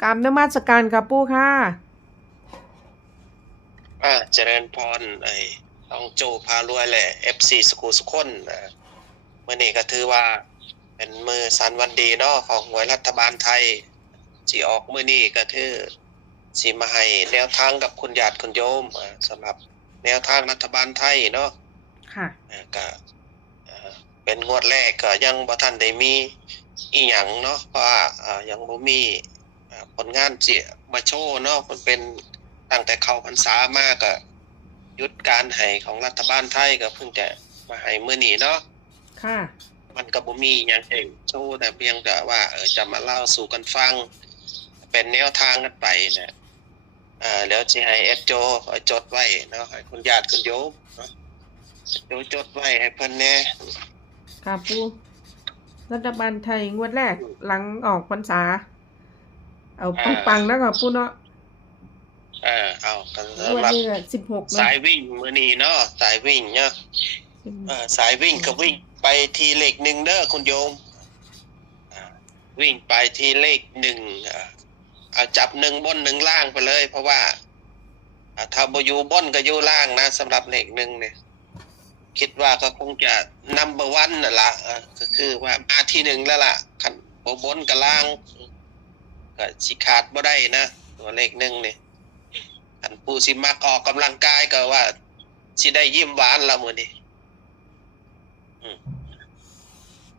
กราบนมัสการค่ะปู่ค่ะอ่าเจริญพรไอ้ต้องโจพารวยแหละ FC สกูสุคนนะเมื่อนี้ก็ถือว่า เป็นมือสันวันดีเนาะของหวยรัฐบาลไทยสิออกมื้อนี้ก็คือสิมาให้แนวทางกับคุณญาติคุณโยมอ่าสำหรับแนวทางรัฐบาลไทยเนาะค่ะอ่าก็อ่าเป็นงวดแรกก็ยังบ่ทันได้มีอีหยังเนาะเพราะว่าอ่ายังบ่มีอ่า ผลงานเจียมาโชว์เนาะมันเป็นตั้งแต่เข้าพรรษามาก็หยุดการให้ของรัฐบาลไทยก็เพิ่งจะมาให้มื้อนี้เนาะค่ะ มันก็บ่มีหยังให้โชว์แต่เพียงแต่ว่าเออจะมาเล่าสู่กันฟัง เป็นแนวทางกันไปนะอ่าแล้วสิให้เอดโจเอาจดไว้เนาะให้คุณญาติคุณโยมเนาะเดี๋ยวจดไว้ให้เพิ่นแหน่ค่ะปู่รัฐบาลไทยงวดแรกหลังออกพรรษา เอาปังๆแล้วค่ะปู่เนาะเออเอากันงวสำดหรับนี้สิบหกสายวิ่งมื้อนี้เนาะสายวิ่งเนาะเออสายวิ่งก็วิ่งไปทีเลขหนึ่งเด้อคุณโยมอ่าวิ่งไปทีเลขหนึ่งอ่าเอาจับหนึ่งบนหนึ่งล่างไปเลย เพราะว่าอ่าถ้าบ่อยู่บนก็อยู่ล่างนะสำหรับเลขหนึ่งเนี่ย คิดว่าก็คงจะนัมเบอร์วันน่ะละอ่าก็คือว่ามาที่หนึ่งแล้วล่ะขันบ่บนกับล่าง ก็สิขาดบ่ได้นะตัวเลขหนึ่งนี่อันผู้สิมักออกกำลังกายก็ว่าสิได้ยิ้มหวานละมื้อนี้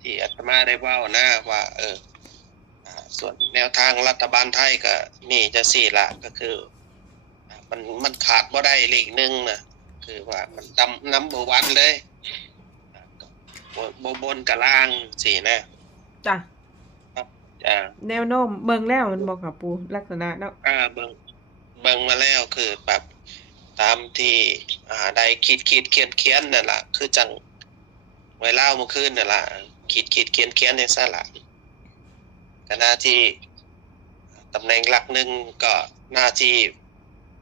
ที่อาตมาได้ว้านะว่า เออส่วนแนวทางรัฐบาลไทยก็นี่จะสี่ละก็คือ มันมันขาดบ่ได้เลขหนึ่งนะคือว่ามันดำน้ำบวันเลยอ่าบ่บ่บนกับล่างสี่นะจ้ะ อ่าแนวโน้มเบิ่งแล้วมันบอกค่ะปู่ลักษณะเนาะอ่าเบิ่งเบิ่งมาแล้วคือแบบตามที่อ่าได้คิดคิดเขียนเขียนนั่นล่ะ คือจังไว้เล่าเมื่อคืนนั่นล่ะคิดคิดเขียนเขียนในซะล่ะก็หน้าที่ตำแหน่งหลักหนึ่งก็หน้าที่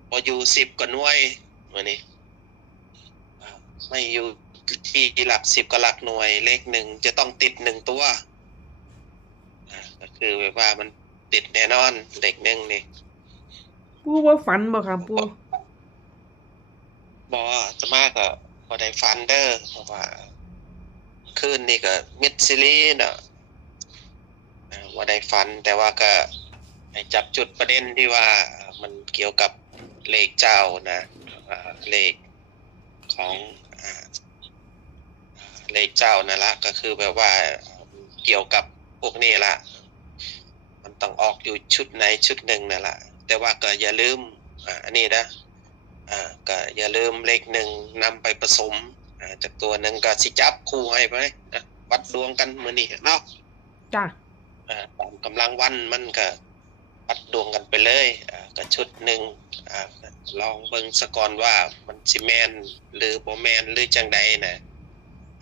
พออยู่สิบก็หน่วยมื้อนี้อ่าไม่อยู่ที่หลักสิบก็หลักหน่วยเลขหนึ่งจะต้องติดหนึ่งตัวอ่า ก็คือแบบว่ามันติดแน่นอนเลขหนึ่งนี่ปู่ว่าฝันบ่ค่ะปู่บอจะมากก็บอได้ฟันเดอร์เพราะว่าคืนนี่ก็มิดซิลีเนาะอ่าบ่ได้ฟันแต่ว่าก็ให้จับจุดประเด็นที่ว่ามันเกี่ยวกับเลขเจ้านะอ่าเลขของอ่าอ่าเลขเจ้านั่นละก็คือแบบว่าเกี่ยวกับ พวกนี้ละมันต้องออกอยู่ชุดไหนชุดหนึ่งนั่นละแต่ว่าก็อย่าลืมอ่าอันนี้นะอ่าก็อย่าลืมเลขหนึ่งนำไปผสมอ่าจากตัวหนึ่งก็สิจับคู่ให้ไปนะวัดดวงกันมื้อนี้เนาะจ้ะอ่าตามกำลังวันมันก็วัดดวงกันไปเลยอ่าก็ชุดหนึ่งอ่าลองเบิ่งสะก่อนว่ามันสิแม่นหรือบ่แม่นหรือจังใดนะ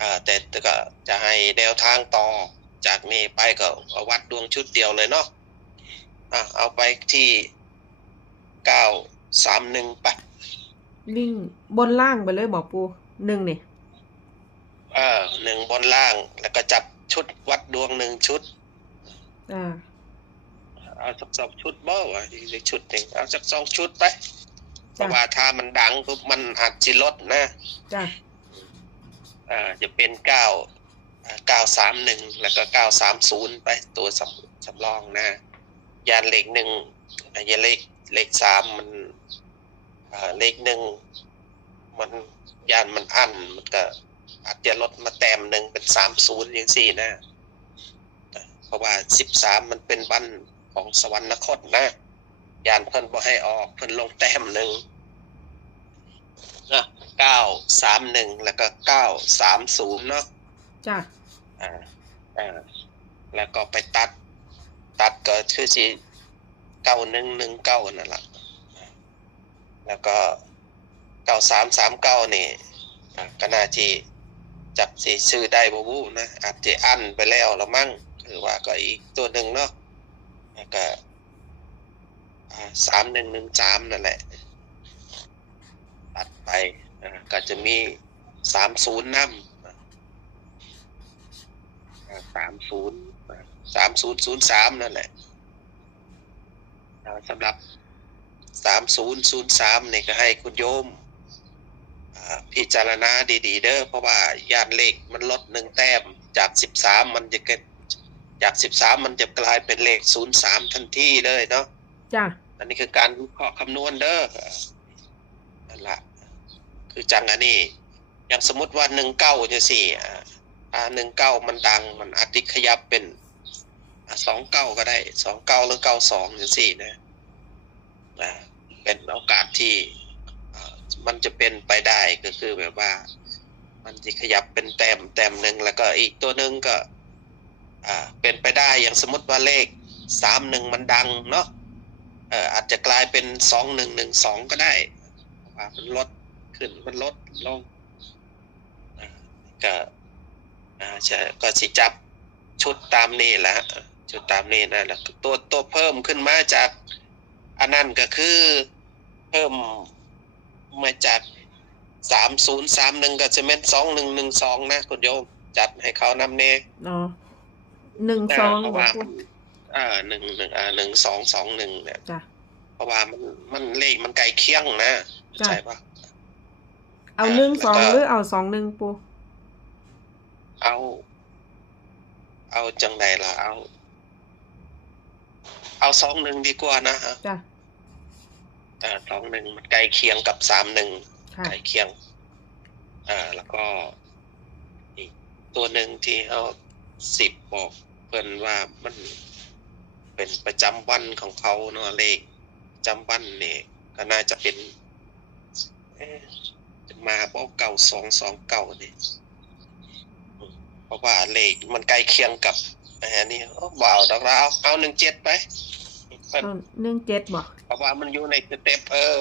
อ่าแต่แต่ก็จะให้แนวทางต่อ จากนี้ไปก็เอาวัดดวงชุดเดียวเลยเนาะอ่าเอาไปที่931ไปวิ่งบนล่างไปเลยบอกปู่หนึ่งนี่เออหนึ่งบนล่างแล้วก็จับชุดวัดดวงหนึ่งชุด อ่าเอาสักสองชุดบ่วะหรือชุดหนึ่งเอาสักสองชุดไปเพราะว่าถ้ามันดังปุ๊บมันอาจจิลดนะจ้ะอ่าจะเป็นเก้า เก้าสามหนึ่งแล้วก็เก้าสามศูนย์ไปตัวสำสำรองนะ ยานเลขหนึ่งอ่ายานเลขเลขสามมันเลขหนึ่งมันยานมันอันมันก็อาจจะลดมาแต้มหนึ่งเป็นสามศูนย์อย่างสี่นะ เพราะว่าสิบสามมันเป็นวันของสวรรคตนะ ยานเพิ่นบ่ให้ออกเพิ่นลงแต้มหนึ่งนะเก้าสามหนึ่งแล้วก็เก้าสามศูนย์เนาะจ้ะ อ่าอ่าแล้วก็ไปตัด ตัดก็คือสิเก้าหนึ่งหนึ่งเก้านั่นแหละแล้วก็เก้าสามสามเก้านี่ก็น่าที่จับสิซื้อได้บ่บูนะอาจจะอั้นไปแล้วละมั้งคือว่าก็อีกตัวหนึ่งเนาะแล้วก็สามหนึ่งหนึ่งสามนั่นแหละ ตัดไปอ่าก็จะมีสามศูนย์นำสามศูนย์สามศูนย์ศูนย์สามนั่นแหละสำหรับสามศูนย์ศูนย์สามนี่ก็ให้คุณโยมอ่าพิจารณาดีๆ เด้อเพราะว่าย่านเลขมันลดหนึ่งแต้มจากสิบสามมันจะเกิดจากสิบสามมันจะกลายเป็นเลขศูนย์สามทันทีเลยเนาะจ้ะอันนี้คือการวิเคราะห์คำนวณเด้อนั่นละคือจังอันนี้อย่างสมมติว่าหนึ่งเก้าจะสี่ อ่าหนึ่งเก้ามันดังมันอาจจะขยับเป็นสองเก้าก็ได้สองเก้าหรือเก้าสองจะสี่นะอ่าเป็นโอกาสที่มันจะเป็นไปได้ก็คือแบบว่า มันจะขยับเป็นแต้มแต้มหนึ่งแล้วก็อีกตัวหนึ่งก็ อ่า เป็นไปได้อย่างสมมติว่าเลขสามหนึ่งมันดังเนาะเอ่ออาจจะกลายเป็นสองหนึ่งหนึ่งสองก็ได้ว่ามันลดขึ้นมันลดลงก็ อ่าจะก็สิจับชุดตามนี่แหละฮะชุดตามนี่นั่นแหละตัวตัวเพิ่มขึ้นมาจากอันนั้นก็คือเพิ่มมาจากสามศูนย์สามหนึ่งก็จะเป็นสองหนึ่งหนึ่งสองนะคุณโยมจัดให้เขานำเนเนาะหนึ่งสองเพราะบ่ว่าปูอ่าหนึ่งหนึ่งอ่าหนึ่งสองสองหนึ่งเนี่ยจ้ะเพราะว่ามันมันเลขมันไกลเคียงนะจ้ะใช่ปะเอาหนึ่งสองแล้วก็หรือเอาสองหนึ่งปู เอา เอาจังใดล่ะ เอา เอาสองหนึ่งดีกว่านะฮะจ้ะอ่าสองหนึ่งมันใกล้เคียงกับสามหนึ่งค่ะใกล้เคียง อ่า แล้วก็อีกตัวหนึ่งที่เอาสิบบอกเพิ่นว่ามันเป็นประจำวันของเขาเนาะเลขประจำวันนี่ก็น่าจะเป็นเอ๊ะจะมาบอกเก่าสองสองเก่านี่อืม เพราะว่าเลขมันใกล้เคียงกับอันนี้โอ้บ่เอาดอกเราเอาเอาหนึ่งเจ็ดไปเพิ่นเอาหนึ่งเจ็ดบ่เพราะว่ามันอยู่ในสเต็ปเออ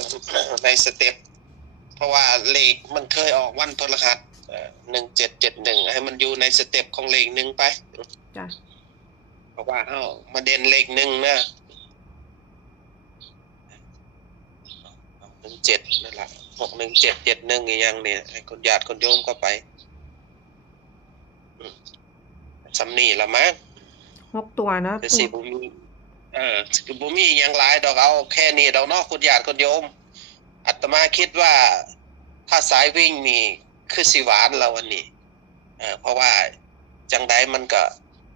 ในสเต็ปเพราะว่าเลขมันเคยออกวันพฤหัสหนึ่งเจ็ดเจ็ดหนึ่งให้มันอยู่ในสเต็ปของเลขหนึ่งไปจ้ะเพราะว่าเอามาเด่นเลขหนึ่งนะหนึ่งเจ็ดนั่นแหละหกหนึ่งเจ็ดเจ็ดหนึ่งอีกอย่างเนี่ยให้คนญาติคนโยมก็ไปอืม สำนีละมั้งหกตัวเนาะแต่ปูสิบุมีเออคือบุมีอย่างหลายดอกเอาแค่นี้ดอกเนอกคุณญาติคุณโยมอาตมาคิดว่าถ้าสายวิ่งนี่คือสิหวานแล้ววันนี้เออเพราะว่าจังใดมันก็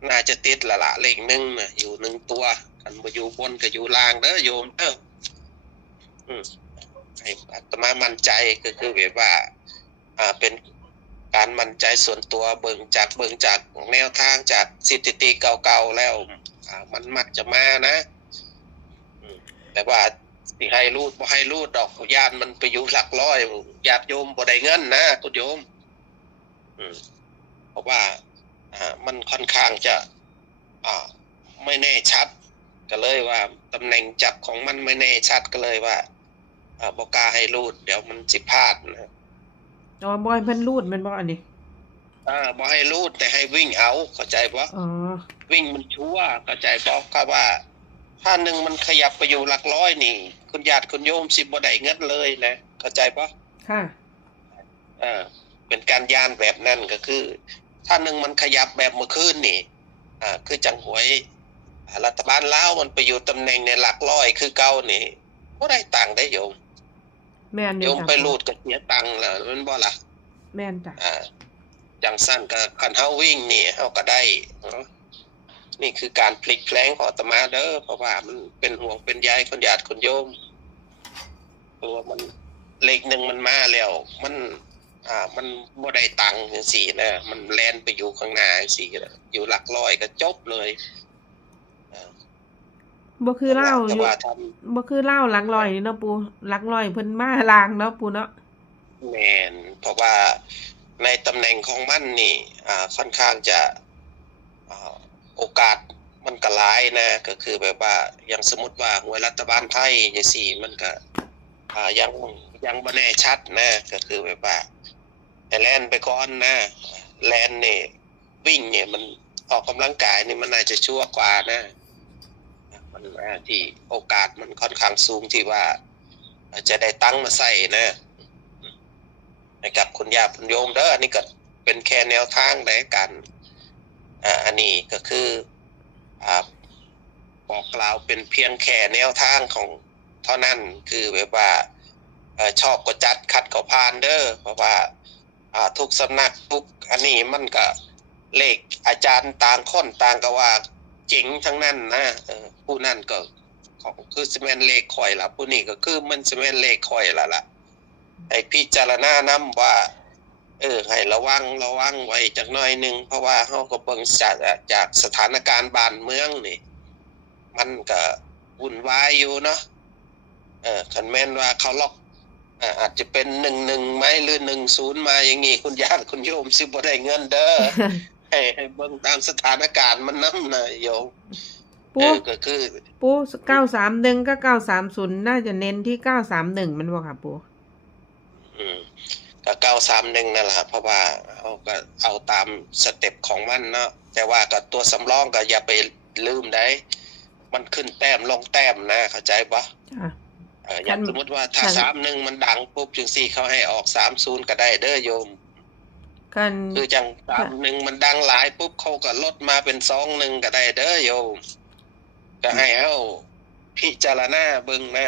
น่าจะติดละละเลขหนึ่งนะอยู่หนึ่งตัวกันมาอยู่บนก็อยู่ล่างเด้อโยมเด้ออืมให้อาตมามั่นใจก็คือแบบว่า อ่าเป็น การมั่นใจส่วนตัวเบิ่งจากเบิ่งจากแนวทางจากสถิติเก่าๆแล้วอ่ามันมักจะมานะอืมแต่ว่าสิให้รูดบ่ให้รูดดอกญาติมันไปอยู่หลักร้อยญาติโยมบ่ได้เงินนะคุณโยมอืมเพราะว่าอ่ามันค่อนข้างจะอ่าไม่แน่ชัด ก็เลยว่าตำแหน่งจับของมันไม่แน่ชัดก็เลยว่าอ่าบอกกล้าให้รูด เดี๋ยวมันสิพลาดนะ อ๋อบอยเพิ่นรูดแมันบ่อันนี้อ่าบอกให้รูดแต่ให้วิ่งเอาเข้าใจปะอ๋อวิ่งมันชั่วเข้าใจปะก็ว่า ถ้าหนึ่งมันขยับไปอยู่หลักร้อยนี่ คุณญาติคุณโยมสิบ่ได้เงินเลยนะเข้าใจปะค่ะอ่าเป็นการยานแบบนั้นก็คือ ถ้าหนึ่งมันขยับแบบเมื่อคืนนี่ อ่า คือจังหวยอ่ารัฐบาลลาวมันไปอยู่ตำแหน่งในหลักร้อยคือเก่านี่บ่ได้ตังค์ได้โยม แม่นโยเด้อมจ้ะไปรูดก็เสียตังค์แล้วมันบ่ล่ะ แม่นจ้ะอ่าจังสั้นก็คันเฮาวิ่งนี่เฮาก็ได้เนาะนี่คือการพลิกแพลงของอาตมาเด้อเพราะว่ามันเป็นห่วงเป็นใยคนญาติคนโยมตัวมันเลขหนึ่งมันมาแล้ว มัน อ่า มันบ่ได้ตังค์จังซี่นะมันแล่นไปอยู่ข้างหน้าจังซี่นะอยู่หลักร้อยก็จบเลยอ่า บ่คือเล่าอแต่ยู่ว่าทำบ่คือเล่าหลักร้อยนี่เนาะปูหลักร้อยเพิ่นมาลางเนาะปูเนาะแมนเพราะว่าในตำแหน่งของมันนี่ อ่าค่อนข้างจะอ่าโอกาสมันก็หลายนะ ก็คือแบบว่าอย่างสมมติว่าหวยรัฐบาลไทยอย่างสี่มันก็อ่ายังยังบ่แน่ชัดนะ ก็คือแบบว่าแต่แลนไปก่อนนะแลนนี่วิ่งเนี่ยมันออกกำลังกายนี่มันน่าจะชั่วกว่านะ มันที่โอกาสมันค่อนข้างสูงที่ว่าจะได้ตั้งมาใส่นะให้กับคุณยาคุณโยมเด้ออันนี้ก็เป็นแค่แนวทางในการอันนี้ก็คือบอกกล่าวเป็นเพียงแค่แนวทางของเท่านั้นคือแบบว่าชอบก็จัดคัดก็ผ่านเด้อเพราะว่าอ่าทุกสำนักทุกอันนี้มันก็เลขอาจารย์ต่างคนต่างก็ว่า เจ๋งทั้งนั้นนะผู้นั่นก็ของคือสแมนเลขคอยละผู้นี้ก็คือมันสแมนเลขคอยละล่ะให้พิจารณานํว่า เออให้ระวังระวังไว้จักน่อยหนึงเพราะว่าเฮาก็เบิ่งจากจากสถานการณ์บ้านเมืองนี่ มันก็วุ่นวายอยู่เนาะเออคันแม่นว่าเขาล็อกอาจจะเป็นหนึ่งหนึ่งไหมหรือหนึ่งศูนย์มาอย่างงี้คุณญาติคุณโยมสิบ่ได้เงินเด้อ ให้ให้เบิ่งตามสถานการณ์มันนำนะโยมเอปูอก็คือปูเก้าสามหนึ่งก็เก้าสามศูนย์น่าจะเน้นที่เก้าสามหนึ่งมันบอกค่ะปูอืมก็เก้าสามหนึ่งนั่นแหละเพราะว่าเขาก็เอาตามสเต็ปของมันเนาะแต่ว่าก็ตัวสำรองก็อย่าไปลืมได้ มันขึ้นแต้มลงแต้มนะเข้าใจปะ จ้ะ เอออย่างคันสมมติว่าถ้าคันสามหนึ่งมันดังปุ๊บจึงสี่เขาให้ออกสามศูนย์ก็ได้เด้อโยม กันคือจังสามหนึ่งมันดังหลายปุ๊บเขาก็ลดมาเป็นสองหนึ่งก็ได้เด้อโยมก็ให้เอาพิจารณาเบิ่งนะ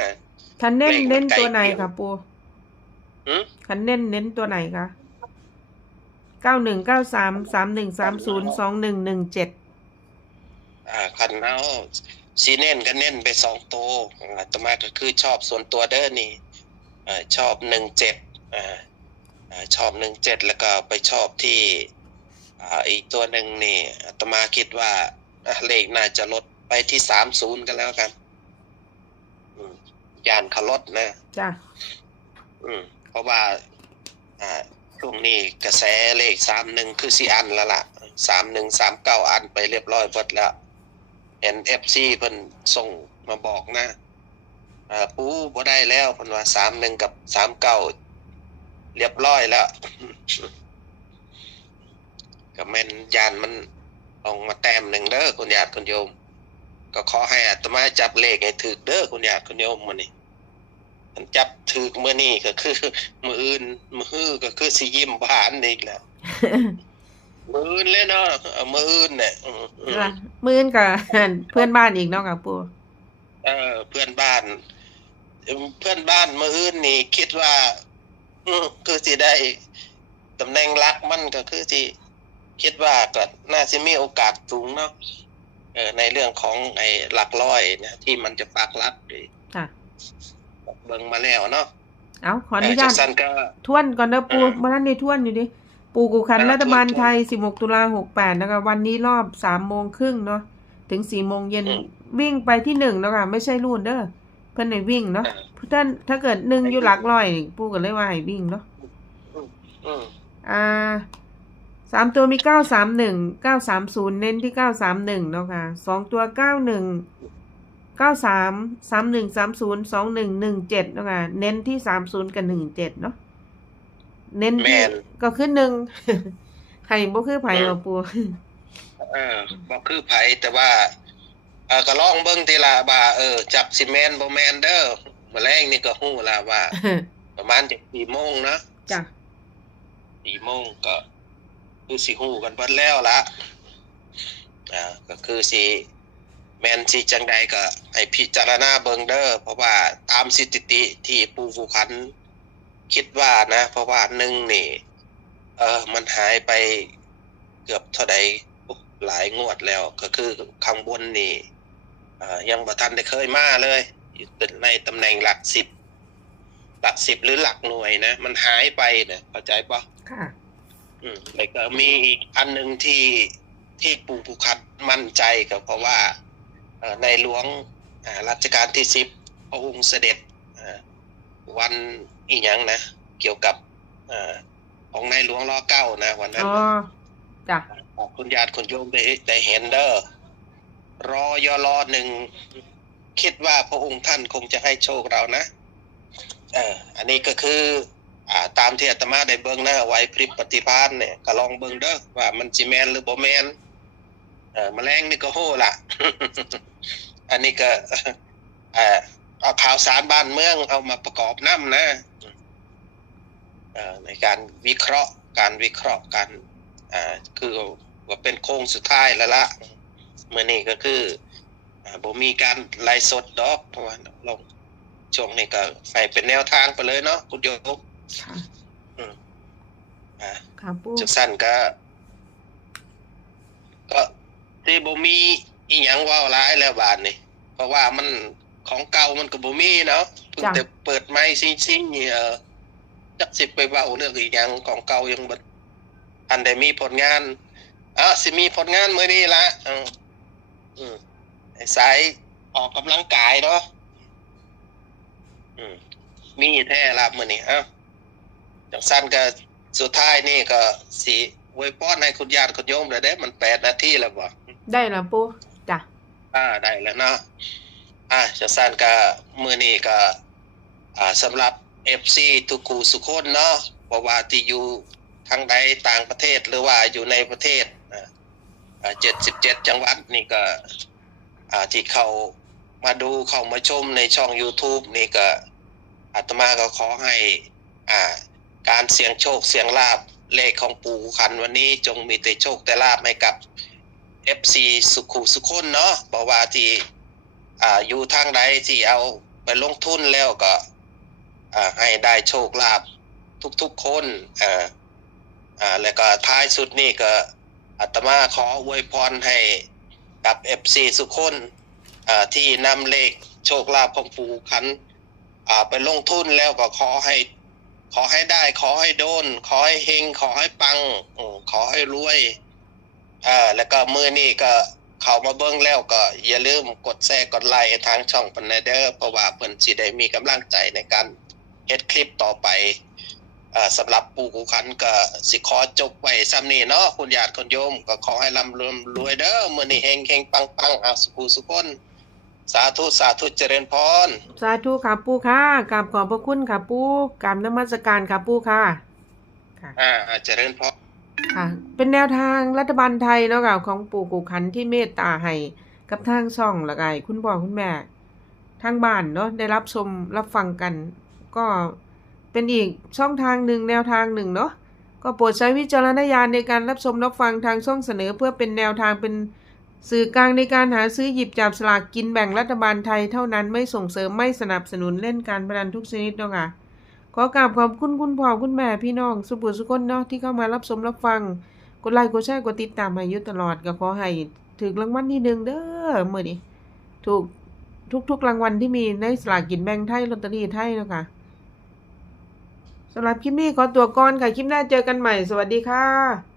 คันเน้นเลขมันเน้นใกล้ตัวไหนเคียงคะปูหืมคันเน้นเน้นตัวไหนคะเก้าหนึ่งเก้าสามสามหนึ่งสามศูนย์สองหนึ่งหนึ่งเจ็ดอ่าคันเอาซีเน้นก็เน้นไปสองตัวอาตมาก็คือชอบส่วนตัวเด้อนี่เอ่อชอบหนึ่งเจ็ดอ่าอ่า ชอบหนึ่งเจ็ดแล้วก็ไปชอบที่อ่าอีกตัวหนึ่งนี่อาตมาคิดว่าอะเลขน่าจะลดไปที่สามศูนย์กันแล้วกันอืมยานเขาลดนะจ้ะอืม เพราะว่า อ่าช่วงนี้กระแสเลขสามหนึ่งคือสี่อันแล้วล่ะสามหนึ่งสามเก้าอันไปเรียบร้อยหมดแล้วเอ็นเอฟซีเพิ่นส่งมาบอกนะ อ่าปูบ่ได้แล้วเพิ่นว่าสามหนึ่งกับสามเก้า เรียบร้อยแล้วก็แม่นยานมันลงมาแต้มหนึ่งเด้อคุณญาติคุณโยม ก็ขอให้อาตมาจับเลขให้ถูกเด้อคุณญาติคุณโยมมื้อนี้มันจับถึกเมื่อนี่ก็คือ มืออื่นมือฮือก็คือสิยิ้มบานอีกแล้วมืออื่นเลยเนาะเอามืออื่นเนี่ยอืมอืมจ้ะมื่นกับเพื่อนบ้านอีกเนาะค่ะปูเออ เพื่อนบ้านเอิ่มเพื่อนบ้านมืออื่นนี่ คิดว่าอืม คือสิได้ตำแหน่งรักมันก็คือสิคิดว่าก็น่าจะมีโอกาสสูงเนาะเออในเรื่องของไอ้หลักร้อยเนี่ยที่มันจะปักหลักหรือค่ะเบิ่งมาแล้วเนาะเอาขออนุญาตเจังซั่นก็ทวนก่อนนะปูเออมาท่านในทวนอยู่ดิปูกูขันเออรัฐบาลทวนไทย 16 ตุลา68 นะคะ วันนี้รอบ3โมงครึ่งเนาะถึง4โมงเย็นอืมวิ่งไปที่หนึ่งแล้วค่ะ ไม่ใช่รุ่นเด้อ เพื่อนในวิ่งเนาะเออท่านถ้าเกิดหนึ่งอยู่หลักร้อยนี่ปูก็เลยว่าให้วิ่งเนาะอืมอ่าสามตัวมีเก้าสามหนึ่งเก้าสามศูนย์เน้นที่เก้าสามหนึ่งเนาะค่ะสองตัวเก้าหนึ่งเก้าสามสามหนึ่งสามศูนย์สองหนึ่งหนึ่งเจ็ดเนาะค่ะเน้นที่สามศูนย์กับหนึ่งเจ็ดเนาะเน้นที่แม่นก็ขึ้นหนึ่งไข่บ่คือไผ่อืมเอาปูเออบ่คือไผแต่ว่า เออก็ลองเบิ่งทีละว่าเออจับสิแมนบ่แมนเด้อมื้อแรงนี่ก็ฮู้แล้วว่า ประมาณจะ4โมงนะจ้ะ4โมงก็คือสิฮู้กันเบิดแล้วล่ะอ่าก็คือสิแม่นสิจังใดก็ให้พิจารณาเบิ่งเด้อเพราะว่าตามสถิติที่ปู่ฟูขันคิดว่านะ เพราะว่าหนึ่งนี่ เออมันหายไปเกือบเท่าใดโอ้ หลายงวดแล้ว ก็คือข้างบนนี่เอ่อยังบ่ทันได้เคยมาเลยอยู่ในตำแหน่งหลักสิบหลักสิบหรือหลักหน่วยนะ มันหายไปนะเข้าใจปะค่ะอืมแล้วก็มีอีกอันหนึ่งที่ที่ปู่ภูคัดมั่นใจก็เพราะว่าเอ่อในหลวงอ่ารัชกาลที่สิบพระองค์เสด็จอ่าวันอีหยังนะ เกี่ยวกับอ่าของในหลวงรอเก้านะ วันนั้นอ๋อจ้ะ คุณญาติคุณโยมได้ได้เห็นเด้อรอยอรอหนึ่งคิดว่าพระองค์ท่านคงจะให้โชคเรานะเอออันนี้ก็คืออ่าตามที่อาตมาได้เบิ่งหน้าไว้พริบปฏิภาณเนี่ยก็ลองเบิ่งเด้อว่ามันสิแมนหรือบ่แมนเออแมลงนี่ก็โห่ละอันนี้ก็เออเอาข่าวสารบ้านเมืองเอามาประกอบน้ำนะเออในการวิเคราะห์การวิเคราะห์การ อ่าคือว่าเป็นโค้งสุดท้ายแล้วละเมื่อนี้ก็คืออ่าบ่มีการไลฟ์สดดอกเพราะว่าลงช่วงนี้ก็ใส่เป็นแนวทางไปเลยเนาะคุณโยมค่ะอ่าค่ะปูจังสั้นก็ ก็ที่บ่มีอีหยังเว้าหลายแล้วบาดนี้เพราะว่ามันของเก่ามันก็บ่มีเนาะเพิ่งแต่เปิดไม้ซิ่งๆนี่เออจักสิไปเว้าเรื่องอีหยังของเก่ายังบ่ อันได้มีผลงานอะสิมีผลงานมื้อนี้ละอืมอืมไอ้สายออกกำลังกายเนาะอืมมีแท้ละมื้อนี้เอ้าจังสั้นก็สุดท้ายนี่ก็สิอวยพรให้คุณญาติคุณโยมเลยเด้ มันแปดนาทีแล้วบ่ได้ละปูจ้ะอ่าได้แล้วเนาะอ่าจะสั้นก็มื้อนี้ก็อ่าสำหรับ FC ทุกคู่สุคนเนาะบ่ว่าที่อยู่ทางใดต่างประเทศหรือว่าอยู่ในประเทศอ่าอ่า77จังหวัดนี่ก็อ่าที่เขามาดูเข้ามาชมในช่อง YouTube นี่ก็อาตมาก็ขอให้อ่าการเสี่ยงโชคเสี่ยงลาบเลขของปู่ขันวันนี้จงมีแต่โชคแต่ลาบให้กับ FC สุขุสุขคนเนาะบอกว่าที่อ่าอยู่ทางใดที่เอาไปลงทุนแล้วก็อ่าให้ได้โชคลาบทุกๆคนอ่า อ่าแล้วก็ท้ายสุดนี่ก็อาตมาขออวยพรให้กับ FC สุขคนอ่าที่นำเลขโชคลาภของปู่ขันอ่าไปลงทุนแล้วก็ขอให้ ขอให้ได้ขอให้โดน ขอให้เฮงขอให้ปังอขอให้รวยอ่าแล้วก็มือนี่ก็เข้ามาเบิ้งแล้วก็อย่าลืมกดแชร์กดไลค์ทางช่องปันเดอร์เพราะว่าเพิ่นสิได้มีกำลังใจในการเฮ็ดคลิปต่อไป สำหรับปู่กูขันก็สิขอจบไว้ซ้ำนี้เนาะคุณญาติคุณโยมก็ขอให้ร่ำรวยรวยเด้อมื้อนี้เฮงเฮงปังปังอาสุขสุขคนสาธุสาธุเจริญพร สาธุค่ะปูค่ะกราบขอบพระคุณค่ะปูกราบนมัสการค่ะปูค่ะค่ะอ่าเจริญพรค่ะ เป็นแนวทางรัฐบาลไทยเนาะค่ะของปู่กูขันที่เมตตาให้กับทางช่องและไงคุณพ่อคุณแม่ทางบ้านเนาะได้รับชมรับฟังกันก็ เป็นอีกช่องทางหนึ่งแนวทางหนึ่งเนาะก็โปรดใช้วิจารณญาณในการรับชมรับฟังทางช่องเสนอเพื่อเป็นแนวทางเป็นสื่อกลางในการหาซื้อหยิบจับสลากกินแบ่งรัฐบาลไทยเท่านั้นไม่ส่งเสริมไม่สนับสนุนเล่นการพนันทุกชนิดเนาะค่ะขอกราบขอบคุณคุณพ่อคุณแม่พี่น้อง สุบุสุคนเนาะที่เข้ามารับชมรับฟัง กดไลค์กดแชร์กดติดตามให้อยุตลอดก็ขอให้ถึงรางวัลที่หนึ่งเด้อเมื่อนี้ถูกทุกๆรางวัลที่มีในสลากกินแบ่งไทยลอตเตอรี่ไทยเนาะคะ สำหรับคลิปนี้ขอตัวก่อนค่ะ คลิปหน้าเจอกันใหม่ สวัสดีค่ะ